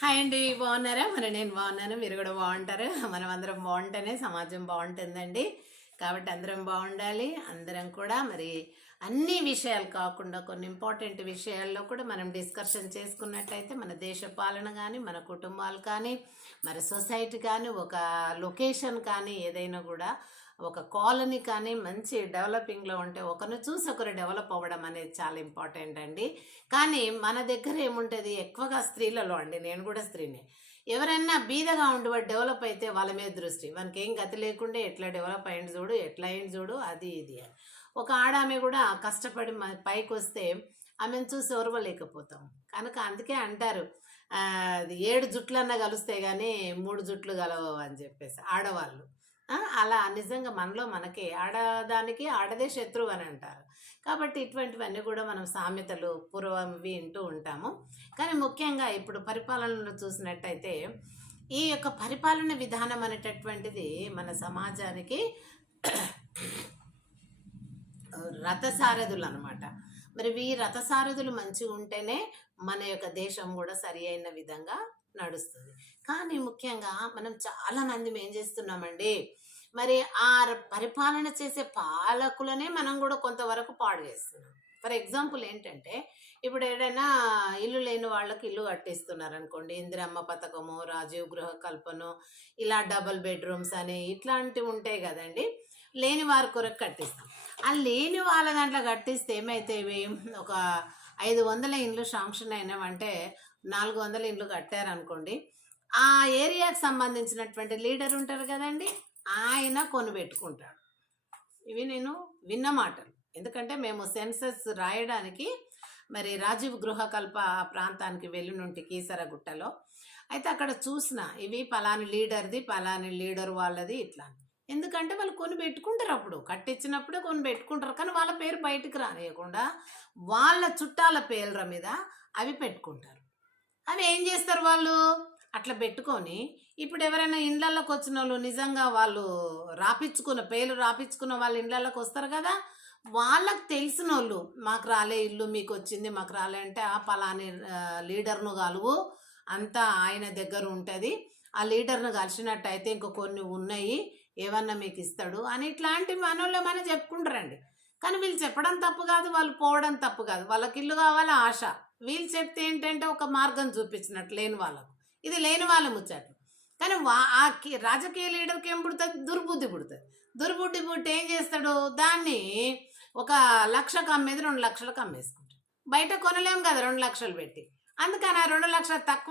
Hi అండి, బాగున్నారా? నేను బాగున్నాను, మీరు కూడా బాగుంటారు. మనం అందరం బాగుంటేనే సమాజం బాగుంటుందండి. కాబట్టి అందరం బాగుండాలి. అందరం కూడా మరి అన్ని విషయాలు కాకుండా కొన్ని ఇంపార్టెంట్ విషయాల్లో కూడా మనం డిస్కషన్ చేసుకున్నట్టయితే మన దేశ పాలన కానీ, మన కుటుంబాలు కానీ, మరి సొసైటీ కానీ, ఒక లొకేషన్ కానీ, ఏదైనా కూడా ఒక కాలనీ కానీ మంచి డెవలపింగ్లో ఉంటే ఒకరిని చూసి ఒకరు డెవలప్ అవ్వడం అనేది చాలా ఇంపార్టెంట్ అండి. కానీ మన దగ్గర ఏముంటుంది ఎక్కువగా స్త్రీలలో అండి, నేను కూడా స్త్రీనే. ఎవరైనా బీదగా ఉండి వాడు డెవలప్ అయితే వాళ్ళ మీద దృష్టి, మనకి ఏం గతి లేకుండా ఎట్లా డెవలప్ అయింది చూడు, ఎట్లా అయింది చూడు, అది ఇది అని. ఒక ఆడామె కూడా కష్టపడి పైకి వస్తే ఆమెను చూసి ఓర్వలేకపోతాం. కనుక అందుకే అంటారు, అది 7 జుట్లన్నా కలుస్తే కానీ 3 జుట్లు కలవవు అని చెప్పేసి ఆడవాళ్ళు. అలా నిజంగా మనలో మనకి ఆడదానికి ఆడదే శత్రువు అని అంటారు. కాబట్టి ఇటువంటివన్నీ కూడా మనం సామెతలు పూర్వం వింటూ ఉంటాము. కానీ ముఖ్యంగా ఇప్పుడు పరిపాలనలో చూసినట్టయితే ఈ యొక్క పరిపాలన విధానం అనేటటువంటిది మన సమాజానికి రథసారథులు అనమాట. మరి ఈ రథసారథులు మంచిగా ఉంటేనే మన యొక్క దేశం కూడా సరి అయిన విధంగా నడుస్తుంది. కానీ ముఖ్యంగా మనం చాలా మంది ఏం చేస్తున్నామండి, మరి ఆ పరిపాలన చేసే పాలకులనే మనం కూడా కొంతవరకు పాడు చేస్తున్నాం. ఫర్ ఎగ్జాంపుల్ ఏంటంటే, ఇప్పుడు ఏదైనా ఇల్లు లేని వాళ్ళకి ఇల్లు కట్టిస్తున్నారు అనుకోండి, ఇందిరమ్మ పథకము, రాజీవ్ గృహ కల్పన, ఇలా డబుల్ బెడ్రూమ్స్ అని ఇట్లాంటివి ఉంటాయి కదండి. లేని వారి కొరకు కట్టిస్తాం. ఆ లేని వాళ్ళ దాంట్లో కట్టిస్తే ఏమైతే ఒక 500 ఇండ్లు శాంక్షన్ అయినామంటే 400 ఇండ్లు కట్టారనుకోండి, ఆ ఏరియాకి సంబంధించినటువంటి లీడర్ ఉంటారు కదండి, ఆయన కొనిపెట్టుకుంటాడు. ఇవి నేను విన్న మాటలు. ఎందుకంటే మేము సెన్సస్ రాయడానికి మరి రాజీవ్ గృహకల్ప ప్రాంతానికి వెళ్ళినుంటి కీసరగుట్టలో. అయితే అక్కడ చూసిన ఇవి పలాని లీడర్ది, పలాని లీడర్ వాళ్ళది ఇట్లా. ఎందుకంటే వాళ్ళు కొని పెట్టుకుంటారు, అప్పుడు కట్టించినప్పుడే కొని పెట్టుకుంటారు. కానీ వాళ్ళ పేరు బయటకు రానియకుండా వాళ్ళ చుట్టాల పేర్ల మీద అవి పెట్టుకుంటారు. అవి ఏం చేస్తారు వాళ్ళు అట్లా పెట్టుకొని, ఇప్పుడు ఎవరైనా ఇండ్లలోకి వచ్చిన వాళ్ళు నిజంగా వాళ్ళు పేర్లు రాపించుకున్న వాళ్ళ ఇండ్లలోకి వస్తారు కదా, వాళ్ళకి తెలిసిన వాళ్ళు మాకు రాలే ఇల్లు, మీకు వచ్చింది మాకు రాలే అంటే ఆ పలాని లీడర్ను కలువు, అంతా ఆయన దగ్గర ఉంటుంది, ఆ లీడర్ను కలిసినట్టయితే ఇంకో కొన్ని ఉన్నాయి, ఏమన్నా మీకు ఇస్తాడు అని ఇట్లాంటి మనోళ్ళు మనం చెప్పుకుంటారండి. కానీ వీళ్ళు చెప్పడం తప్పు కాదు, వాళ్ళు పోవడం తప్పు కాదు. వాళ్ళకి ఇల్లు కావాల ఆశ. వీళ్ళు చెప్తే ఏంటంటే ఒక మార్గం చూపించినట్టు లేని వాళ్ళకు. ఇది లేని వాళ్ళ ముచ్చట్లు. కానీ రాజకీయ లీడర్కి ఏం పుడుతుంది, దుర్బుద్ధి పుడుతుంది. దుర్బుద్ధి పుట్టి ఏం చేస్తాడు, దాన్ని 1,00,000కి అమ్మేది 2 లక్షలకు అమ్మేసుకుంటాడు. బయట కొనలేము కదా 2 లక్షలు పెట్టి. అందుకని ఆ 2 లక్షలు తక్కువ